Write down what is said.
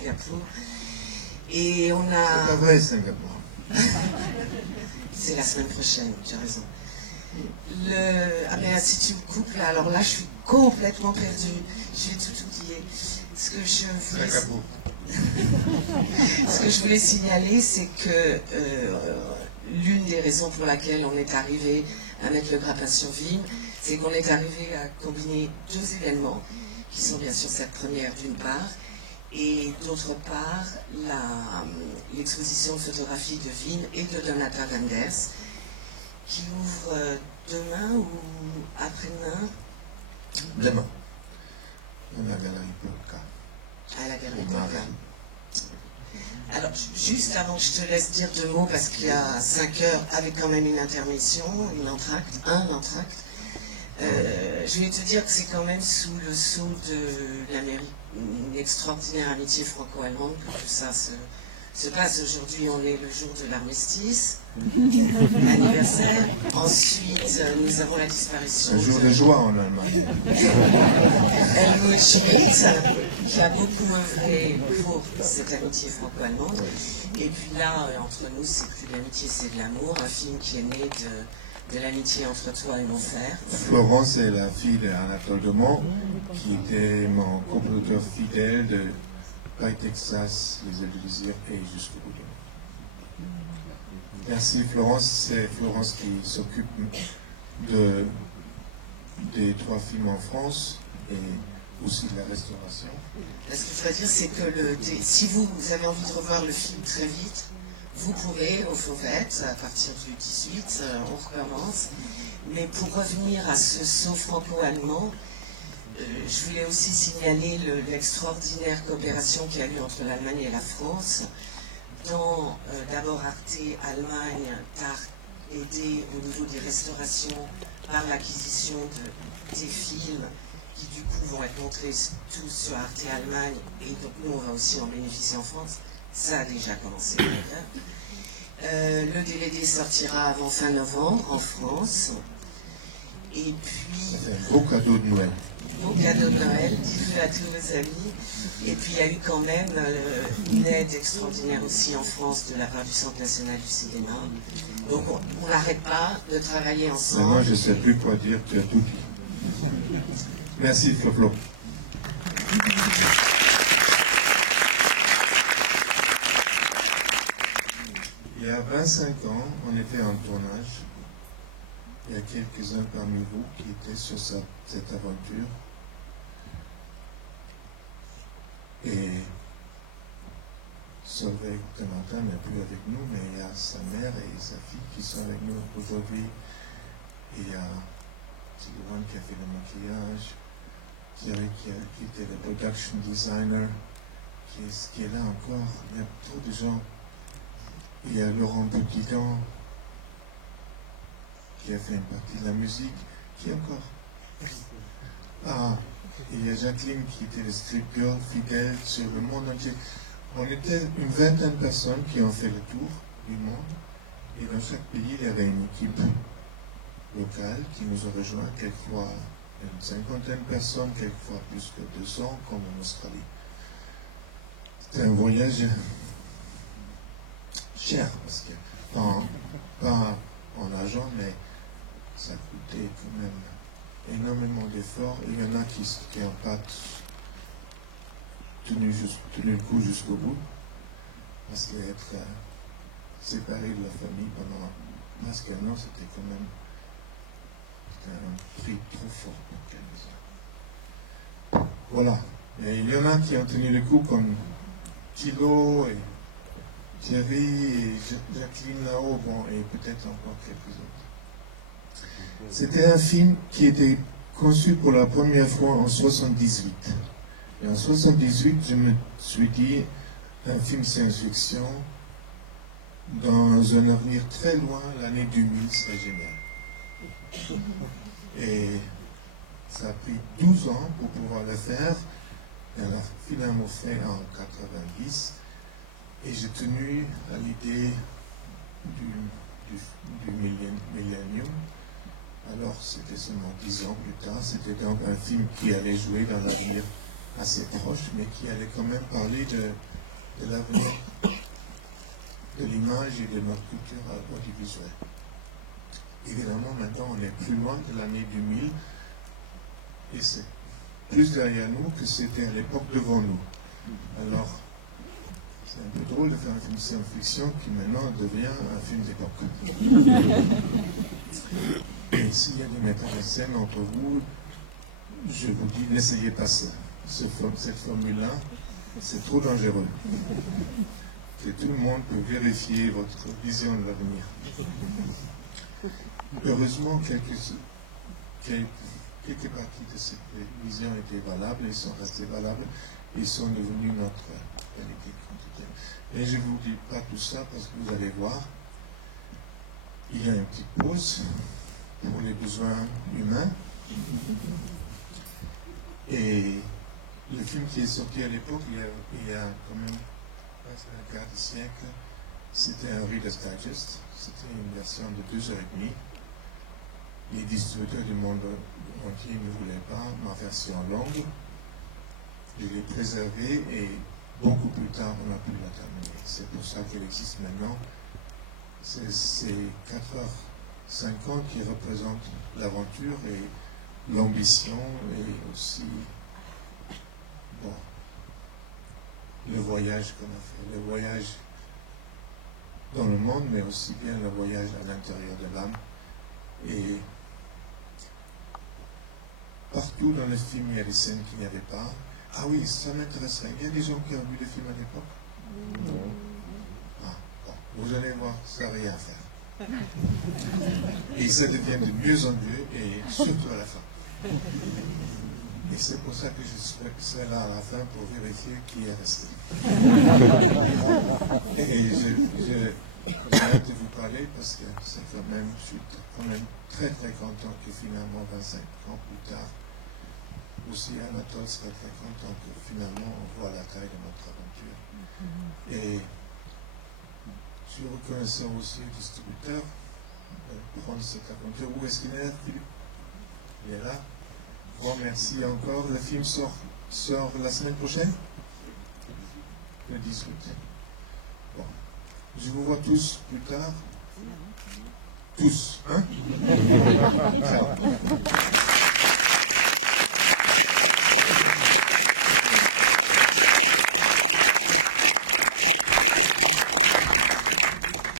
Singapour. Et on a... C'est pas vrai, Singapour. C'est la semaine prochaine, tu as raison. Ah mais si tu me coupes là, alors là je suis complètement perdue. Je vais tout oublier. Ce que je voulais signaler, c'est que l'une des raisons pour laquelle on est arrivé à mettre le grappin sur Vimy, c'est qu'on est arrivé à combiner deux événements, qui sont bien sûr cette première d'une part, et d'autre part l'exposition de photographie de Vimy et de Donata Wenders, qui ouvre demain ou après-demain. Demain. À la galerie Polka. À la galerie Polka. Alors, juste avant que je te laisse dire deux mots, parce qu'il y a 5 heures, avec quand même une intermission, un entracte, je vais te dire que c'est quand même sous le sceau de l'Amérique, une extraordinaire amitié franco-allemande que tout ça se passe. Aujourd'hui, on est le jour de l'armistice, l'anniversaire. Ensuite, nous avons la disparition. Un jour de joie en Allemagne. Helmut Schmidt, qui a beaucoup œuvré pour cette amitié franco-allemande. Et puis là, entre nous, c'est plus de l'amitié, c'est de l'amour. Un film qui est né de l'amitié entre toi et mon frère. Florence est la fille d'Anatole Demont, qui était mon coproducteur fidèle de Paris, Texas, Les Ailes du Désir et Jusqu'au bout. Merci Florence, c'est Florence qui s'occupe des 3 films en France et aussi de la restauration. Ce qu'il faut dire, c'est que si vous avez envie de revoir le film très vite, vous pourrez au Fauvette, à partir du 18, on recommence. Mais pour revenir à ce saut franco-allemand, je voulais aussi signaler l'extraordinaire coopération qu'il y a eu entre l'Allemagne et la France, dans d'abord Arte Allemagne t'a aidé au niveau des restaurations par l'acquisition des films qui du coup vont être montrés tous sur Arte Allemagne, et donc nous on va aussi en bénéficier en France. Ça a déjà commencé d'ailleurs. Le DVD sortira avant fin novembre en France. Et puis... C'est un beau cadeau de Noël. Beau cadeau de Noël, dites-le à tous nos amis. Et puis il y a eu quand même une aide extraordinaire aussi en France de la part du Centre national du cinéma. Donc on n'arrête pas de travailler ensemble. Mais moi je ne sais plus quoi dire, tu as tout dit. Merci Flo. Il y a 25 ans, on était en tournage. Il y a quelques-uns parmi vous qui étaient sur cette aventure. Et Solveig Clémentin n'est plus avec nous, mais il y a sa mère et sa fille qui sont avec nous aujourd'hui. Et il y a Sylvain qui a fait le maquillage, Thierry qui était le production designer, qui est là encore. Il y a trop de gens. Il y a Laurent Boutidan qui a fait une partie de la musique. Qui encore? Ah, il y a Jacqueline qui était le script girl fidèle sur le monde entier. On était une vingtaine de personnes qui ont fait le tour du monde. Et dans chaque pays, il y avait une équipe locale qui nous a rejoint, quelquefois une cinquantaine de personnes, quelquefois plus que 200, comme en Australie. C'était un voyage cher, parce que pas en argent, mais ça coûtait quand même énormément d'efforts. Et il y en a qui n'ont pas tenu le coup jusqu'au bout, parce qu'être séparé de la famille pendant presque un an, c'était quand même un prix trop fort pour quelques-uns. Voilà. Et il y en a qui ont tenu le coup, comme Thilo et Thierry et Jacqueline là-haut, bon, et peut-être encore quelques autres. C'était un film qui était conçu pour la première fois en 1978. Et en 1978, je me suis dit, un film science-fiction, dans un avenir très loin, l'année 2000 serait génial. Et ça a pris 12 ans pour pouvoir le faire. Et on l'a finalement fait en 90. Et j'ai tenu à l'idée du millénium. Alors c'était seulement 10 ans plus tard. C'était donc un film qui allait jouer dans l'avenir assez proche, mais qui allait quand même parler de l'avenir de l'image et de notre culture audiovisuelle. Évidemment, maintenant, on est plus loin de l'année 2000, et c'est plus derrière nous que c'était à l'époque devant nous. Alors, c'est un peu drôle de faire un film de science-fiction qui maintenant devient un film d'époque. Et s'il y a des metteurs en scène entre vous, je vous dis, n'essayez pas ça. Cette formule-là, c'est trop dangereux. Et tout le monde peut vérifier votre vision de l'avenir. Heureusement, quelques parties de cette vision étaient valables, et sont restées valables, et sont devenues notre réalité quotidienne. Et je ne vous dis pas tout ça parce que vous allez voir, il y a une petite pause pour les besoins humains. Et le film qui est sorti à l'époque, il y a quand même presque un quart de siècle, c'était un Reader's Digest. C'était une version de 2h30. Les distributeurs du monde entier ne voulaient pas ma version longue. Je l'ai préservée et beaucoup plus tard, on a pu la terminer. C'est pour ça qu'elle existe maintenant. C'est 4h50 qui représentent l'aventure et l'ambition et aussi le voyage qu'on a fait. Le voyage dans le monde, mais aussi bien le voyage à l'intérieur de l'âme. Et partout dans le film, il y a des scènes qu'il n'y avait pas. Ah oui, ça m'intéresserait. Il y a des gens qui ont vu le film à l'époque? Non. Ah, bon, vous allez voir, ça n'a rien à faire. Et ça devient de mieux en mieux, et surtout à la fin. Et c'est pour ça que je serai là à la fin pour vérifier qui est resté. Et j'arrête de vous parler parce que c'est quand même, je suis quand même très très content que finalement 25 ans plus tard, aussi Anatole serait très content que finalement on voit la taille de notre aventure. Et je suis reconnaissant aussi au distributeur de prendre cette aventure. Où est-ce qu'il est, Philippe? Il est là. Bon, merci encore. Le film sort la semaine prochaine? Le 18. Bon. Je vous vois tous plus tard. Tous, hein? Ciao.